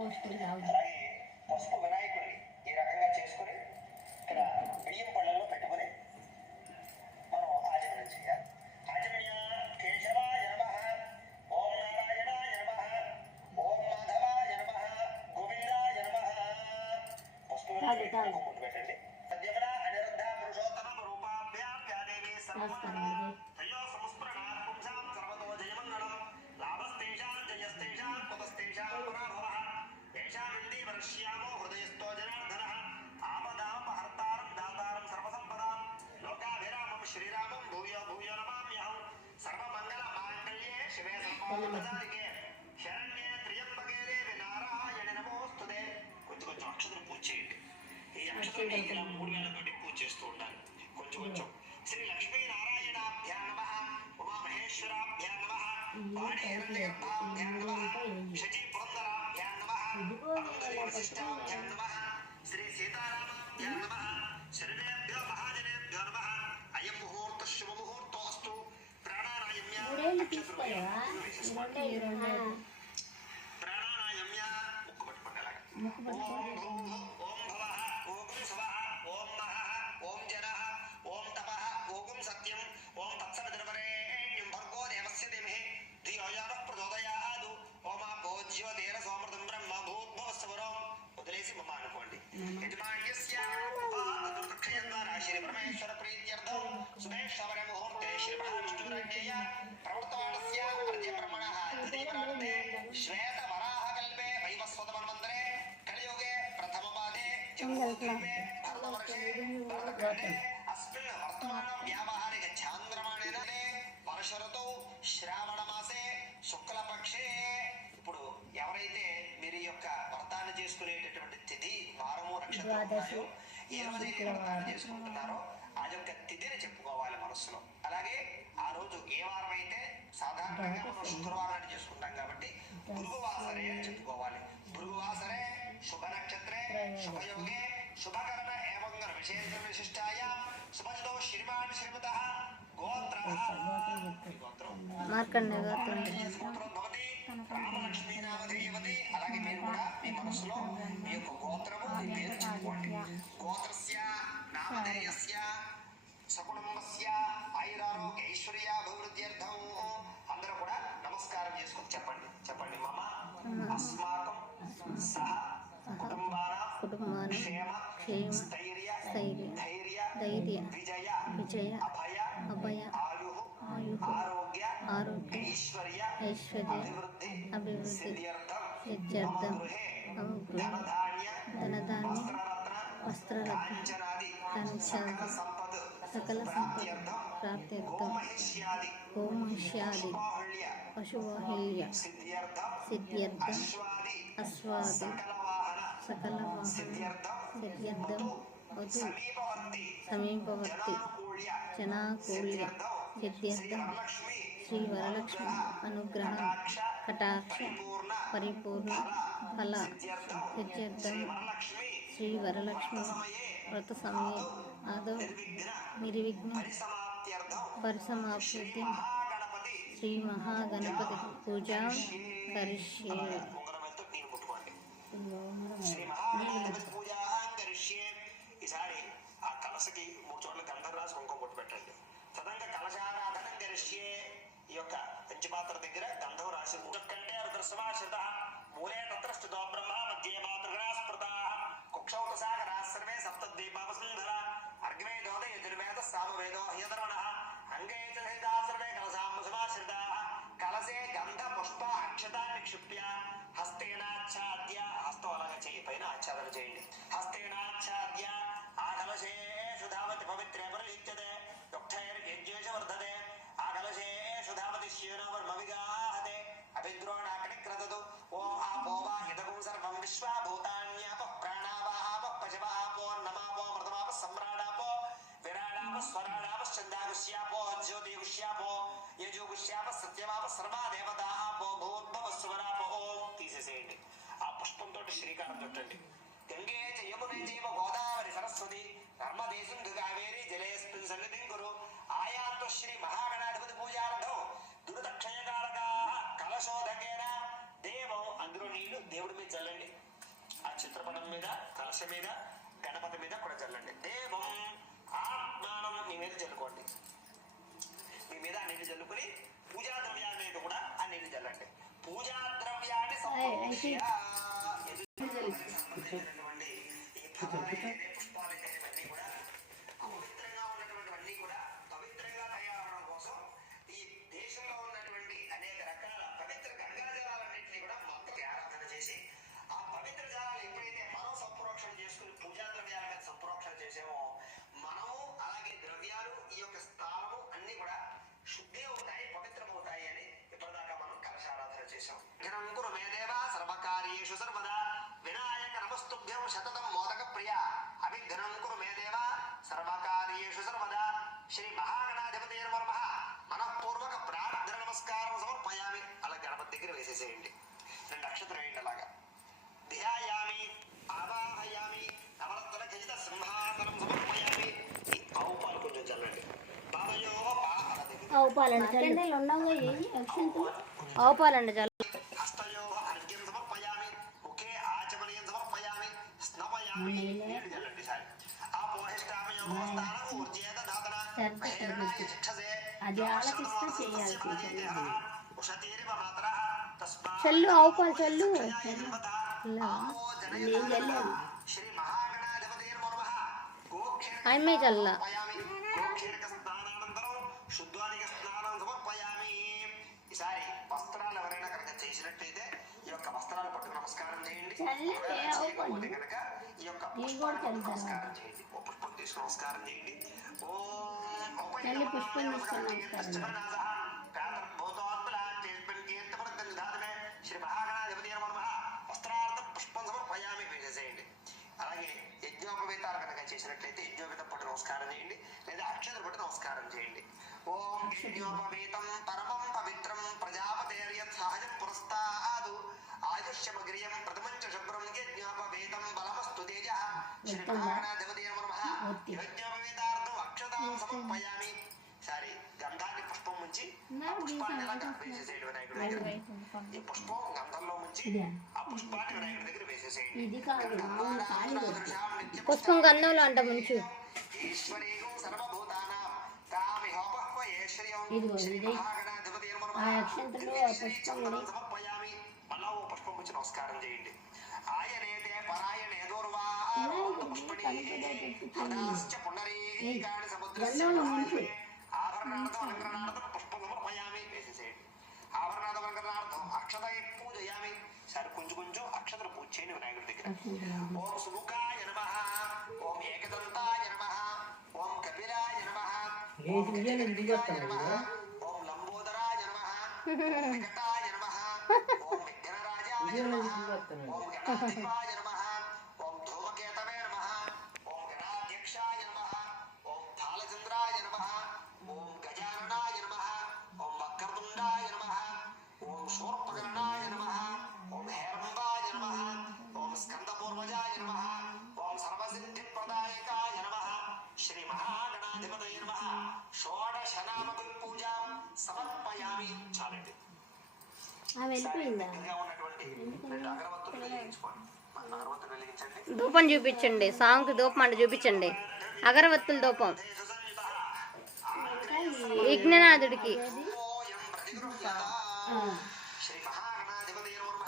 అలాగే పసుపు వినాయకుడిని ఈ రకంగా చేసుకుని ఇక్కడ బియ్యం పళ్ళల్లో పెట్టుకుని మనం ఆచమనం చేయాలి. ఆచమన్య కేశవాయ నమః, ఓం నారాయణాయ నమః, ఓం మాధవాయ నమః, గోవిందాయ నమః. పసుపు వినాయకుడికి కుంకుమ పెట్టండి. సద్యవన అనిరుద్ధ పురుషోత్తమ రూపాభ్యాం యాదేవి సర్వమంగళ తయో సంస్మరణాత్ పుంసాం సర్వతో జయమంగళం లాభస్తేషాం జయస్తేషాం కుతస్తేషాం పరాభవః తేషామింది వర్ష్యామో హృదయస్థో జనార్దనః ఆపదాపహర్తారం దాతారం సర్వసంపదాం లోకాభిరామం శ్రీరామం భూయో భూయో నమామ్యహం సర్వమంగళ మాంగళ్యే శివే సర్వోపదారికే శరణ్యే త్ర్యంబకే దేవి నారాయణి నమోస్తుతే. కొంచెం అక్షతలు పూజ చేయండి. ఈ అక్షతలు ఇలా 3 వేలతోటి పూజ చేస్తూ ఉండాలి. కొంచెం శ్రీ లక్ష్మీ నారాయణాభ్యాం నమః, ఉమామహేశ్వరాభ్యాం నమః, వాణి హిరణ్యగర్భాభ్యాం నమః, శచీ పురందరాభ్యాం నమః, అరుంధతి వశిష్టాభ్యాం నమః, శ్రీ సీతారామాభ్యాం నమః, శరణేభ్యో మహాజనేభ్యో నమః. అయం ముహూర్త శుభ ముహూర్తోస్తు. ప్రాణాయామ్య ప్రాణాయామ్య ముక్కు పట్టుకోండి. అలాగే ఓం భూః ఓం భవః ఓం శుభః ఓం మహః ఓం జనః ఓం తపః ఓం సత్యం ఓం తత్సవితుర్వరేణ్యం భర్గో దేవస్య ధీమహి ధియో యో నః ప్రచోదయాత్. ఓమా భోజ్యోతిర సోమృతం బ్రహ్మ భూద్భవస్వరం. వదిలేసి మమ్మ అనుకోండి. యజమాన్యస్య పాదదుర్క్షయం ద్వారా శ్రీ పరమేశ్వర ప్రీత్యర్థం సుమేశ్వర ముహూర్తే శ్రీ మహావిష్ణురాజ్ఞేయ ప్రవర్తమానస్య అర్య బ్రహ్మణః తదీవరాంతే శ్వేత వరాహకల్పే వైవస్వత మన్వంతరే కలియుగే ప్రథమపాదే జంబూద్వీపే భరతవర్షే భరతఖండే అస్మిన్ వర్తమానం వ్యావహారిక చాంద్రమాణేన పరశురతౌ శ్రావణ మాసే శుక్లపక్షే. ఇప్పుడు ఎవరైతే మీరు ఈ యొక్క వ్రతాన్ని చేసుకునేటటువంటి తిథి వారము నక్షత్రం ఉన్నాయో, ఏ రోజైతే వ్రతాన్ని చేసుకుంటున్నారో ఆ యొక్క తిథిని చెప్పుకోవాలి మనస్సులో. అలాగే ఆ రోజు ఏ వారం అయితే సాధారణంగా మనం శుక్రవారాన్ని చేసుకుంటాం కాబట్టి భృగువాసరే అని చెప్పుకోవాలి. భృగువాసరే శుభ నక్షత్రే శుభయోగే శుభకరణ ఏమంగళ విశేష విశిష్టాయ శుభజతో శ్రీమాన్ శ్రీమతః గోత్ర గోత్రోద్భవతి రామలక్ష్మీ నామధేయవతి. అలాగే మీరు కూడా మీ మనసులో మీ యొక్క గోత్రము మీ పేరు చెప్పుకోండి. గోత్రస్య నామధేయస్య సకుటుంబస్య ఐరారోగ్య ఐశ్వర్యాభివృద్ధ్యర్థం. అందరూ కూడా నమస్కారం చేసుకుని చెప్పండి. మమ అస్మాకం సహ కుటుంబానాం క్షేమ స్థైర్య ధైర్య విజయ అభయ ఆయు ఆరోగ్య ఐశ్వర్య అభివృద్ధి సిద్ధ్యర్థం మమ గృహే ధనధాన్య వస్త్రరత్న కాంచనాది సకల సంపద ప్రాప్త్యర్థం గోమహిష్యాది పశువాహిల్య సిద్ధ్యర్థం అశ్వాది సకల వాహన సిద్ధ్యర్థం వధు సమీపవర్తి జనాకూల్య సిద్ధ్యర్థం శ్రీ వరలక్ష్మి అనుగ్రహ కటాక్ష పరిపూర్ణ ఫల సిద్ధ్యర్థం శ్రీ వరలక్ష్మి వ్రత సమయే ఆదౌ నిర్విఘ్న పరిసమాప్తి శ్రీ మహాగణపతి పూజా కరిష్యే. ఈసారి ఆ కలసకి 3 చోట్ల గంధం రాసి కుంకుమ బొట్టు పెట్టండి. తదంగా కలశారాధనం గరిష్యే. ఈ యొక్క పంచపాత్ర దగ్గర గంధం రాసి కంటే రుద్రసమాశ్రిత మూలే తత్ర స్థితో బ్రహ్మ మధ్యే మాతృగణా స్మృతా కుక్షౌకసాగరా సర్వే సప్తద్వీపావసుంధర అర్గ్వేదోద యజుర్వేద సామవేదో హ్యధర్వణ అంగే చ సర్వే కలసాం సమాశ్రితా కలసే గంధ పుష్ప అక్షత నిక్షిప్య హస్తేనాచ్ఛాద్య. హస్తం అలాగా చేయి, పైన ఆచ్ఛాదన చేయండి. హస్తేనాచ్ఛాద్య ఆ కలశేషు ధావతి పవిత్రే పరిహిత్యతే యుక్తైర్యజ్ఞేష వర్ధతే ఆ కలశేషు ధావతి శ్యేనోవర్మ విగాహతే అభిద్రోణాకనిక్రదతు. ఓం ఆపో వా హితకం సర్వం విశ్వా భూతాన్యాప ప్రాణావాహాప పశవాపో నమాపో మృతమాప సమ్రాడాపో విరాడాప స్వరాడాప చందాగుష్యాపో జ్యోతిగుష్యాపో యజుగుష్యాప సత్యమాప సర్వా దేవతా ఆపో భూద్భవ స్వరాపో. ఓం తీసేసేయండి. ఆ పుష్పంతో శ్రీకారం చుట్టండి. గంగే చ యమునే చైవ గోదావరి సరస్వతి నర్మదే సింధు కావేరి జలేస్మిన్ సన్నిధిం కురు. ఆయాంతో శ్రీ మహాగణాధిపతి పూజార్థం దురితక్షయకారకా కలశోదకేన దేవం. అందులో నీళ్లు దేవుడి మీద చల్లండి. జల్లుకుని పూజా ద్రవ్యాన్ని మీద కూడా ఆ నీళ్లు జల్లండి. పూజా ద్రవ్యాన్ని సంప్రోక్ష్య సంబంధించినటువంటి ఈ ఫలాలైతే పుష్పాలైతే ఇవన్నీ కూడా అపవిత్రంగా ఉన్నటువంటివన్నీ కూడా పవిత్రంగా తయారవడం కోసం ఈ దేశంలో ఉన్నటువంటి అనేక రకాల పవిత్ర గంగాజలాలన్నింటినీ కూడా మొత్తం ఆరాధన చేసి ఆ పవిత్ర జలాలు ఎప్పుడైతే మనం సంప్రోక్షణ చేసుకుని పూజా ద్రవ్యాల మీద సంప్రోక్షణ చేసామో మనము అలాగే ద్రవ్యాలు ఈ యొక్క స్థానము అన్ని కూడా శుద్ధి అవుతాయి, పవిత్రమవుతాయి అని ఇప్పటిదాకా మనం కలశారాధన చేసాం. ఘనంకురు మేదేవ సర్వకార్యేషు సర్వదా వినాయక నమస్తుభ్యం శతతం మోదక ప్రియ అవిఘ్నం కురు మేదేవ సర్వకార్యేషు సర్వదా శ్రీ మహాగణాధిపతి నమః మనఃపూర్వక ప్రార్థన నమస్కారం సమర్పయామి. అలా గణపతి దగ్గర వేసేసేయండి. 2 అక్షతలు వేయండి. అలాగా ధ్యాయామి ఆవాహయామి నవరత్న ఖచ్చిత సింహాసనం సమర్పయామి. ఈ ఆవు పాలు కొంచెం చల్లండి. బాబయో ఆవు పాలండి ఆవు పాలండి చాలు. హస్తయో అర్ఘ్యం సమర్పయామి. ముఖే ఆచమనీయం సమర్పయామి. స్నపయామి. నీళ్ళు చల్లండి. సారి ఆపోహిష్టామయో స్థానం ఊర్జేత దాతన భైరణాయ శిక్షసే అది ఆలోచిస్తే చేయాల్సింది. ఉషతీరివ మాతరః తస్మాత్ చల్లు ఆవు పాలు చల్లు. శ్రీ మహాగణాధిపతి నమః ఆయమ్మే చల్ల. గోక్షీరక స్నానానంతరం శుద్ధాధిక స్నానం సమర్పయామి. ఈసారి వస్త్రాలు ఎవరైనా కనుక చేసినట్టయితే ఈ యొక్క వస్త్రాలు పట్టుకు నమస్కారం చేయండి. చేయకపోతే కనుక ఈ యొక్క పుష్పాన్ని నమస్కారం చేయండి. ఓ పుష్పం తీసుకుని నమస్కారం చేయండి. శ్రీ మహాగణాధిపతి నమః వస్త్రార్థం పుష్పం సమర్పయామి వేసేసేయండి. అలాగే యజ్ఞోపవేతాలు కనుక చేసినట్లయితే యజ్ఞోపేతం పట్టు నమస్కారం చేయండి, లేదా అక్షతలు పట్టు నమస్కారం చేయండి. ఓం యజ్ఞోపవేతం పరమం పవిత్రం ప్రజాపతేర్యత్ సహజ పురస్తాదు ఆయుష్యమగ్రియం ప్రథమంచ శుభ్రం యజ్ఞోపవేతం బలమస్తు తేజ. శ్రీ మహాగణాధిపతి నమః యజ్ఞోపవేతార్థం అక్షతాం సమర్పయామి. సారీ గంధాన్ని పుష్పం ముంచి ఆ పుష్పాన్ని ఎలా వేసేసేయండి వినాయకుడి దగ్గర. ఈ పుష్పం గంధంలో ముంచి ఆ పుష్పాన్ని వినాయకుడి దగ్గర వేసేసేయండి. పుష్పం గంధంలో అంట ముంచు. ఈశ్వరీయం సర్వభూతానాం తామిహోపహ్వయేశ్వర్యం. శ్రీ మహాగణాధిపతి నమః సమర్పయామి. మళ్ళా ఓ పుష్పం ముంచి నమస్కారం చేయండి. ఆయనేతే పరాయణే దూర్వా పుష్పణి హృదాశ్చ పునరీకాని సముద్రస్య ఆభరణార్థం అలంకరణార్థం పుష్పం సమర్పయామి వేసేసేయండి. ఆభరణార్థం అలంకరణార్థం అక్షత పూజయామి. సరే కొంచెం కొంచెం అక్షతలు పూజ చేయండి వినాయకుడి దగ్గర. ఓం సుముఖాయ నమః, ఓం ఏకదంతాయ నమః, ఓం కపిలాయ నమః, ఓం గజకర్ణికాయ నమః, ఓం లంబోదరాయ నమః, ఓం వికటాయ నమః, ఓం విఘ్నరాజాయ నమః, ఓం గణాధిపాయ నమః, ఓం ధూమకేతవే నమః, ఓం గణాధ్యక్షాయ నమః, ఓం తాళచంద్రాయ నమః, ఓం గజాననాయ నమః, ఓం వక్రతుండాయ నమః, ఓం శూర్పకర్ణాయ నమః, ఓం హేరంబాయ నమః, ఓం స్కందపూర్వజాయ నమః, ఓం సర్వసిద్ధిప్రదాయకాయ నమః. శ్రీ మహాగణాధిపతయే నమః. షోడశనామక పూజాం సమర్పయామి. చాలండి. దగ్గరగా ఉన్నటువంటి 2 అగరవత్తులు వెలిగించుకోండి. అగరవత్తులు వెలిగించండి. ధూపం చూపించండి. సాంగ్కి ధూపం అంటే చూపించండి. అగరవత్తుల ధూపం విఘ్ననాథుడికి. శ్రీ మహాగణాధిపతయే నమః.